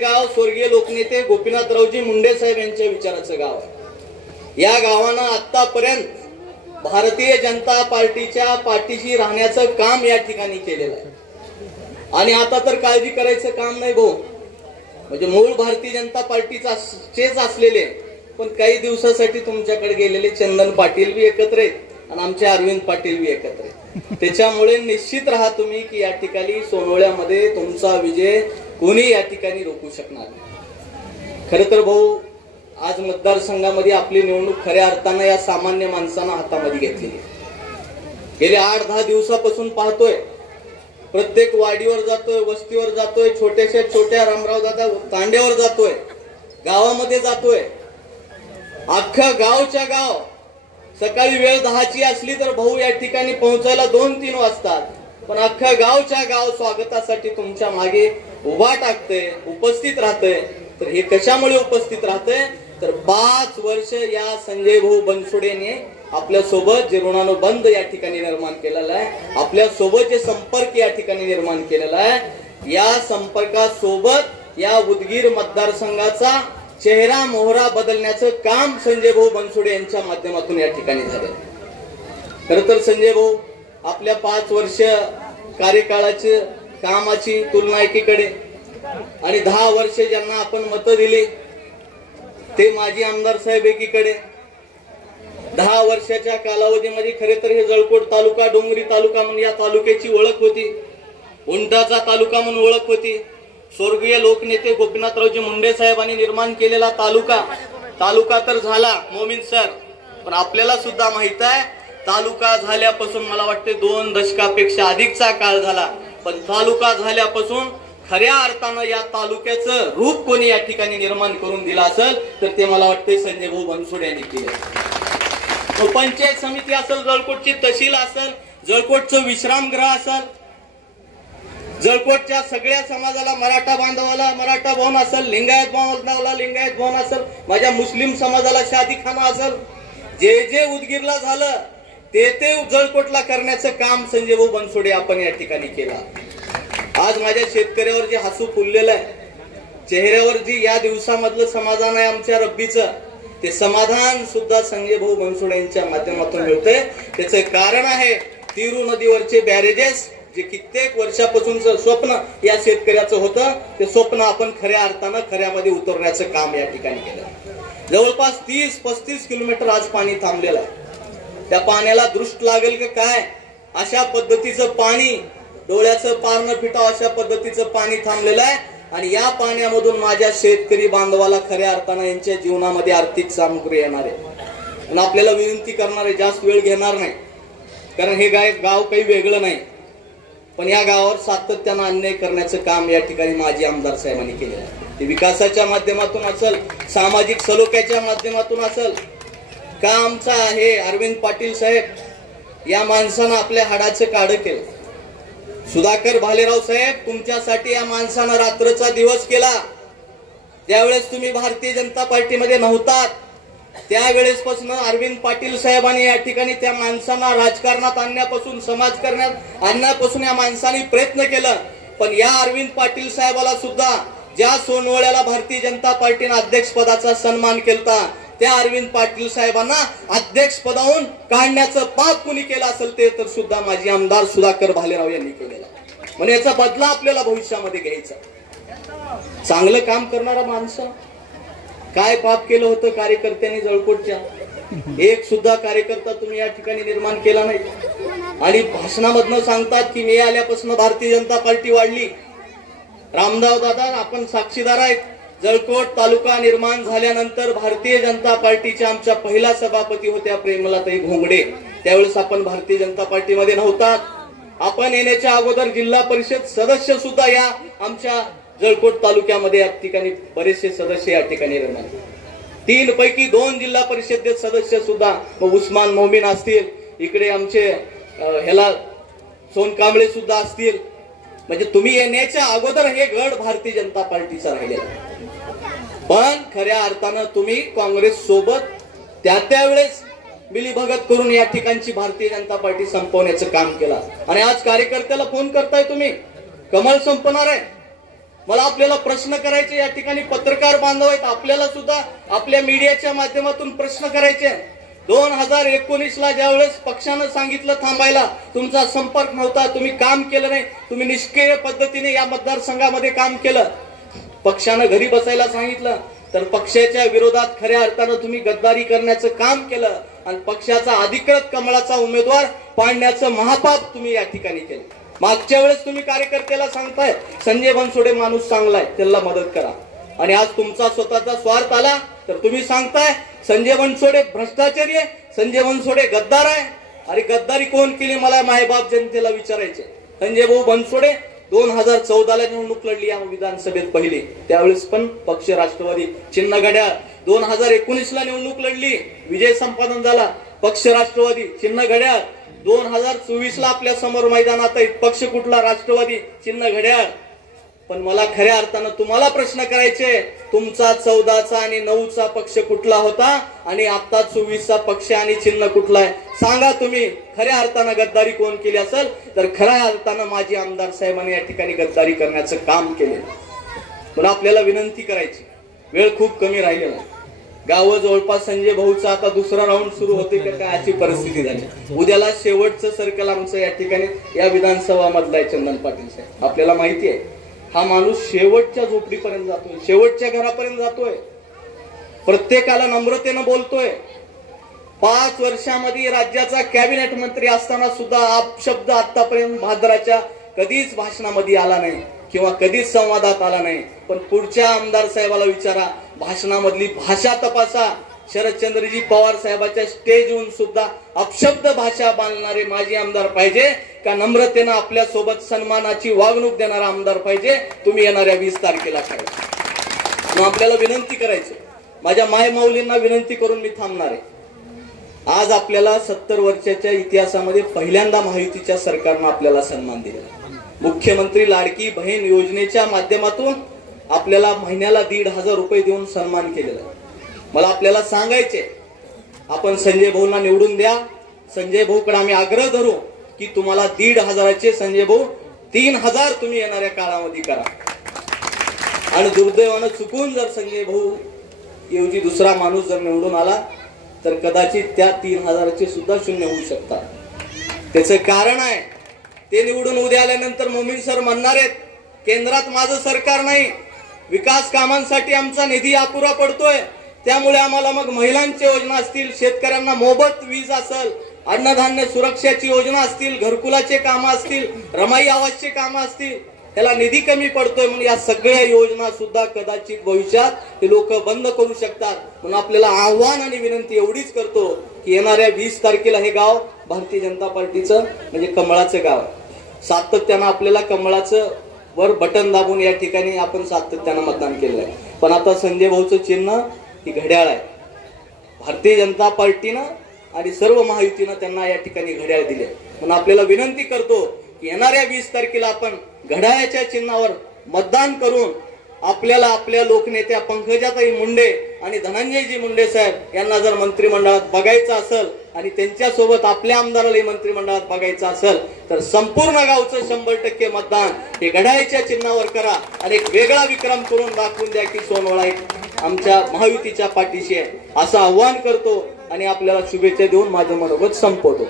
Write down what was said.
गाव स्वर्गीय लोकनेते गोपीनाथरावजी मुंडे साहेब यांच्या विचाराचं गाव आहे। या गावानं आतापर्यंत भारतीय जनता पार्टीच्या पाठीशी राहण्याचं काम या ठिकाणी केलेलं आहे आणि आता तर काळजी करायचं काम नाही भाऊ। म्हणजे मूळ भारतीय जनता पार्टीचेच असलेले पण काही दिवसासाठी तुमच्याकडे गेलेले चंदन पाटील बी एकत्र आहेत आणि आमचे अरविंद पाटील बी एकत्र आहेत। त्याच्यामुळे निश्चित राहा तुम्ही की या ठिकाणी सोनवळ्यामध्ये तुमचा विजय कोणी या ठिकाणी रोखू शकणार नाही। खरं तर भाऊ आज मतदारसंघामध्ये आपली निवडणूक खऱ्या अर्थानं या सामान्य माणसांना हातामध्ये घेतलेली आहे। गेले 8-10 दिवसापासून पाहतोय प्रत्येक वाडीवर जातोय, वस्तीवर जातोय, छोट्या रामराव दादा तांड्यावर जातोय, गावामध्ये जातोय। अख्खा गावच्या गाव सकाळी वेळ 10ची असली तर भाऊ या ठिकाणी पोहोचायला 2-3 वाजतात, पण अख्खा गावच्या गाव स्वागतासाठी तुमच्या मागे उभा टाकतंय, उपस्थित राहतंय। तर हे कशामुळे उपस्थित राहतंय तर 5 वर्ष या संजय भाऊ बनसोडेने आपल्या सोबत जे ऋणानुबंध या ठिकाणी निर्माण केलेला आहे, आपल्या सोबत जे संपर्क या ठिकाणी निर्माण केलेला आहे, या संपर्कासोबत या उदगीर मतदारसंघाचा चेहरा मोहरा बदलण्याचं काम संजय भाऊ बनसोडे यांच्या माध्यमातून या ठिकाणी झालं। खरं तर संजय भाऊ आपल्या 5 वर्ष कार्यकाळाची कामाची तुलना एकीकडे आणि 10 वर्ष ज्यांना आपण मतं दिली ते माजी आमदार साहेब एकीकडे। 10 वर्षाच्या कालावधीमध्ये खरे तर हे जळकोट तालुका डोंगरी तालुका म्हणून या तालुक्याची ओळख होती, उंटाचा तालुका म्हणून ओळख होती। स्वर्गीय लोकनेते गोपीनाथरावजी मुंडे साहेबांनी निर्माण केलेला तालुका तर झाला मोमीन सर, पण आपल्याला सुद्धा माहित आहे तालुका झाल्यापासून मला वाटते 2 दशकापेक्षा अधिकचा काळ झाला, पण तालुका झाल्यापासून खऱ्या अर्थानं या तालुक्याचं रूप कोणी या ठिकाणी निर्माण करून दिला असेल तर ते मला वाटते संजय भाऊ बनसोडे यांनी केलं। पंचायत समिती असेल, जळकोटची तहसील असेल, जळकोटचं विश्रामगृह असेल, जळकोटच्या सगळ्या समाजाला मराठा बांधवाला मराठा भवन असेल, लिंगायत बांधवाला लिंगायत भवन असेल, माझ्या मुस्लिम समाजाला शादीखाना असेल, जे उदगीरला झालं ते जळकोटला करण्याचं काम संजय भाऊ बनसोडे आपण या ठिकाणी केलं। आज माझ्या शेतकऱ्यावर जे हसू फुललेलं आहे, चेहऱ्यावर जी या दिवसामधलं समाधान आहे आमच्या रब्बीचं, ते समाधान सुद्धा संजय भाऊ बनसोडे यांच्या माध्यमातून मिळतंय। त्याचं कारण आहे तिरू नदीवरचे बॅरेजेस, जे कित्येक वर्षापासूनचं स्वप्न या शेतकऱ्याचं होतं, ते स्वप्न आपण खऱ्या अर्थानं खऱ्यामध्ये उतरण्याचं काम या ठिकाणी केलं। जवळपास 30-35 किलोमीटर आज पाणी थांबलेलं आहे। त्या पाण्याला दृष्ट लागेल का काय अशा पद्धतीचं पाणी, डोळ्याचं पार न फिटावं अशा पद्धतीचं पाणी थांबलेलं आहे आणि या पाण्यामधून माझ्या शेतकरी बांधवाला खऱ्या अर्थानं यांच्या जीवनामध्ये आर्थिक सामग्री येणार आहे। आणि आपल्याला विनंती करणार आहे, जास्त वेळ घेणार नाही कारण हे गाव काही वेगळं नाही, पण या गावावर सातत्यानं अन्याय करण्याचं काम या ठिकाणी माजी आमदार साहेबांनी केलेलं आहे। ते विकासाच्या माध्यमातून असेल, सामाजिक सलोख्याच्या माध्यमातून असेल का आमचा आहे अरविंद पाटील साहेब या माणसानं आपल्या हाडाचं काढं केलं। सुधाकर भालेराव साहेब तुमच्यासाठी या माणसानं रात्रचा दिवस केला। ज्यावेळेस तुम्ही भारतीय जनता पार्टीमध्ये नव्हतात त्यावेळेसपासून अरविंद पाटील साहेबांनी या ठिकाणी त्या माणसांना राजकारणात आणण्यापासून समाजकारणात आणण्यापासून या माणसांनी प्रयत्न केलं, पण या अरविंद पाटील साहेबाला सुद्धा ज्या सोनवळ्याला भारतीय जनता पार्टीने अध्यक्षपदाचा सन्मान केला त्या अरविंद पाटील साहेबांना अध्यक्षपदावरून काढण्याचं पाप कुणी केलं असेल ते तर सुद्धा माजी आमदार सुधाकर भालेराव यांनी केलेला। म्हणजे याचा बदला आपल्याला भविष्यामध्ये घ्यायचा। चांगलं काम करणारा माणसं काय पाप केलं होतं कार्यकर्त्यांनी जळकोटच्या, एक सुद्धा कार्यकर्ता तुम्ही या ठिकाणी निर्माण केला नाही। आणि भाषणामधनं सांगतात की मी आल्यापासून भारतीय जनता पार्टी वाढली। रामदाव दादा आपण साक्षीदार आहेत, जळकोट तालुका निर्माण झाल्यानंतर भारतीय जनता पार्टीच्या आमच्या पहिला सभापती होत्या प्रेमलाताई घोंगडे, त्यावेळेस आपण भारतीय जनता पार्टीमध्ये नव्हतात। आपण येण्याच्या अगोदर जिल्हा परिषद सदस्य सुद्धा या आमच्या जळकोट तालुक्यामध्ये या ठिकाणी बरेचसे सदस्य या ठिकाणी निर्माण, 3 पैकी 2 जिल्हा परिषद सदस्य सुद्धा उस्मान मोमीन असतील, इकडे आमचे ह्याला सोनकांबळे सुद्धा असतील। म्हणजे तुम्ही येण्याच्या अगोदर हे गड भारतीय जनता पार्टीचा राहिलेला, पण खऱ्या अर्थानं तुम्ही काँग्रेस सोबत त्यावेळेस मिलीभगत करून या ठिकाणची भारतीय जनता पार्टी संपवण्याचं काम केलं। आणि आज कार्यकर्त्याला फोन करताय तुम्ही कमळ संपणार आहे, मला आपल्याला प्रश्न करायचे, या ठिकाणी पत्रकार बांधव आहेत, आपल्याला सुद्धा आपल्या मीडियाच्या माध्यमातून प्रश्न करायचे. 2019ला ज्यावेळेस पक्षानं सांगितलं थांबायला, तुमचा संपर्क नव्हता, तुम्ही काम केलं नाही, तुम्ही निष्क्रिय पद्धतीने या मतदारसंघामध्ये काम केलं, पक्षानं घरी बसायला सांगितलं, तर पक्षाच्या विरोधात खऱ्या अर्थानं तुम्ही गद्दारी करण्याचं काम केलं आणि पक्षाचा अधिकृत कमळाचा उमेदवार पाडण्याचं महापाप तुम्ही या ठिकाणी केलं. मागच्या वेळेस तुम्ही कार्यकर्त्याला सांगताय संजय बनसोडे माणूस चांगला आहे, त्याला मदत करा, आणि आज तुमचा स्वतःचा स्वार्थ आला तर तुम्ही सांगताय संजय बनसोडे भ्रष्टाचारी आहे, संजय बनसोडे गद्दार आहे. अरे गद्दारी कोण केली मला मायबाप जनतेला विचारायचे. संजय भाऊ बनसोडे 2014ला निवडणूक लढली या विधानसभेत पहिली, त्यावेळेस पण पक्ष राष्ट्रवादी चिन्ह घड्याळ. 2019ला निवडणूक लढली, विजय संपादन झाला, पक्ष राष्ट्रवादी चिन्ह घड्याळ. 2024ला आपल्या समोर मैदानात आहे, पक्ष कुठला? राष्ट्रवादी चिन्ह घड्याळ. पण मला खऱ्या अर्थानं तुम्हाला प्रश्न करायचे, तुमचा 14चा आणि 9चा पक्ष कुठला होता आणि आता 24चा पक्ष आणि चिन्ह कुठला आहे? सांगा तुम्ही. खऱ्या अर्थानं गद्दारी कोण केली असेल तर खऱ्या अर्थानं माजी आमदार साहेबांनी या ठिकाणी गद्दारी करण्याचं काम केले. पण आपल्याला विनंती करायची, वेळ खूप कमी राहिलेला, गाव जवळपास संजय भाऊचा आता दुसरा राऊंड सुरू होते का काय अशी परिस्थिती झाली. उद्याला शेवटचं सर्कल आमचं या ठिकाणी या विधानसभा मधला आहे. चंदन पाटील साहेब, आपल्याला माहिती आहे हा माणूस शेवटच्या झोपडीपर्यंत जातोय, शेवटच्या घरापर्यंत जातोय, प्रत्येकाला नम्रतेनं बोलतोय. 5 वर्षामध्ये राज्याचा कॅबिनेट मंत्री असताना सुद्धा अपशब्द आतापर्यंत भाद्राच्या कधीच भाषणामध्ये आला नाही किंवा कधीच संवादात आला नाही. पण पुढच्या आमदार साहेबाला विचारा, भाषणामधली भाषा तपासा. शरदचंद्रजी पवार साहेबाच्या स्टेजहून सुद्धा अपशब्द भाषा बांधणारे माजी आमदार पाहिजे का नम्रतेनं आपल्या सोबत सन्मानाची वागणूक देणारा आमदार पाहिजे? तुम्ही येणाऱ्या 20 तारखेला काय मग आपल्याला विनंती करायची, माझ्या मायमाऊलींना विनंती करून मी थांबणार आहे. आज आपल्याला 70 वर्षाच्या इतिहासामध्ये पहिल्यांदा महायुतीच्या सरकारनं आपल्याला सन्मान दिला. मुख्यमंत्री लाडकी बहीण योजनेच्या माध्यमातून आपल्याला महिन्याला 1,500 रुपये देऊन सन्मान केलेला. मला आपल्याला सांगायचे, आपण संजय भाऊंना निवडून द्या. संजय भाऊकडे आम्ही आग्रह धरू की तुम्हाला 1,500चे संजय भाऊ 3,000 तुम्ही येणाऱ्या काळामध्ये करा. आणि दुर्दैवानं चुकून जर संजय भाऊ ऐवजी दुसरा माणूस जर निवडून आला तर कदाचित त्या 3,000चे सुद्धा शून्य होऊ शकतात. त्याचं कारण आहे, ते निवडून उद्या आल्यानंतर मोमीन सर म्हणणार आहेत केंद्रात माझं सरकार नाही, विकास कामांसाठी आमचा निधी अपुरा पडतोय, त्यामुळे आम्हाला मग महिलांच्या योजना असतील, शेतकऱ्यांना मोफत वीज असेल, अन्नधान्य सुरक्षाची योजना असतील, घरकुलाचे कामं असतील, रमाई आवासचे कामं असतील, त्याला निधी कमी पडतोय. म्हणून या सगळ्या योजना सुद्धा कदाचित भविष्यात ते लोक बंद करू शकतात. म्हणून आपल्याला आव्हान आणि विनंती एवढीच करतो की येणाऱ्या 20 तारखेला हे गाव भारतीय जनता पार्टीचं म्हणजे कमळाचं गाव आहे. सातत्यानं आपल्याला कमळाचं वर बटन दाबून या ठिकाणी आपण सातत्यानं मतदान केलेलं आहे. पण आता संजय भाऊचं चिन्ह ही घड्याळ आहे. भारतीय जनता पार्टीनं आणि सर्व महायुतीनं त्यांना या ठिकाणी घड्याळ दिले. म्हणून आपल्याला विनंती करतो की येणाऱ्या 20 तारखेला आपण घड्याळाच्या चिन्हावर मतदान करून आपल्याला आपल्या लोकनेत्या पंकजाताई मुंडे आणि धनंजयजी मुंडे साहेब यांना जर मंत्रिमंडळात बघायचं असेल आणि त्यांच्यासोबत आपल्या आमदारालाही मंत्रिमंडळात बघायचं असेल तर संपूर्ण गावचं 100% मतदान हे घड्याळाच्या चिन्हावर करा आणि एक वेगळा विक्रम करून दाखवून द्या की सोनवळा आमच्या महायुतीच्या पाठीशी आहे, असं आव्हान करतो आणि आपल्याला शुभेच्छा देऊन माझं मनोगत संपवतो.